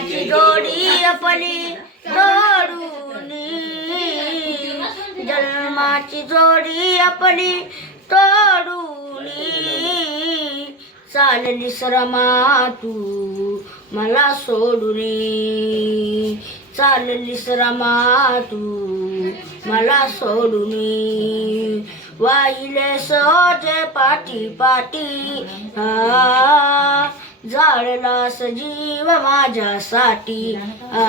जन्माची जोडी आपली तोडून जन्माची जोडी आपली तोडून. चालली सरमा तू मला सोडून. चालली सरमा तू मला सोडून. वाहिले सोजे पाठी पाठी हा. जाळला सजीव माझ्यासाठी आ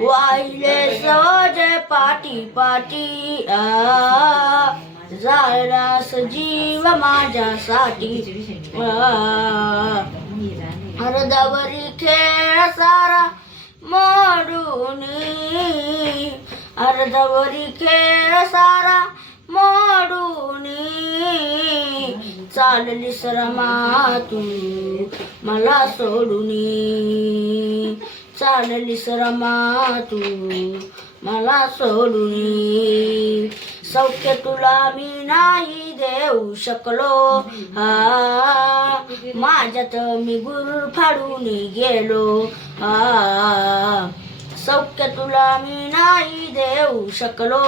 वाहिले सहज पाठी पाठी आ जाळला सजीव माझ्यासाठी आ अर्धवरी खेळ सारा मोडून. अर्धवरी खेळ सारा मोड चालली सरमा तू मला सोडून चालली सरमा तू मला सोडून सौख्य तुला मी नाही देऊ शकलो. हा माझ्यात मी गुर फाडून गेलो. हा सौख्य तुला मी नाही देऊ शकलो.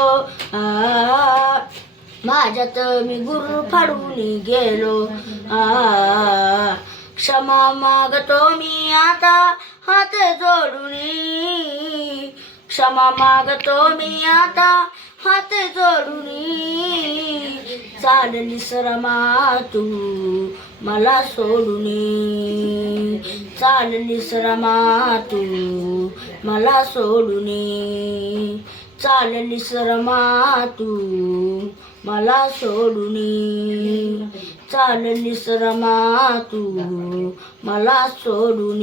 हा माझ्यात मी गुरु फाडून गेलो. आ क्षमा मागतो मी आता हात जोडून. क्षमा मागतो मी आता हात जोडून. चालली सरमा तू मला सोडून. चालली सरमा तू मला सोडून. चालली सरमा तू मला सोडून चालली सरमा तू मला सोडून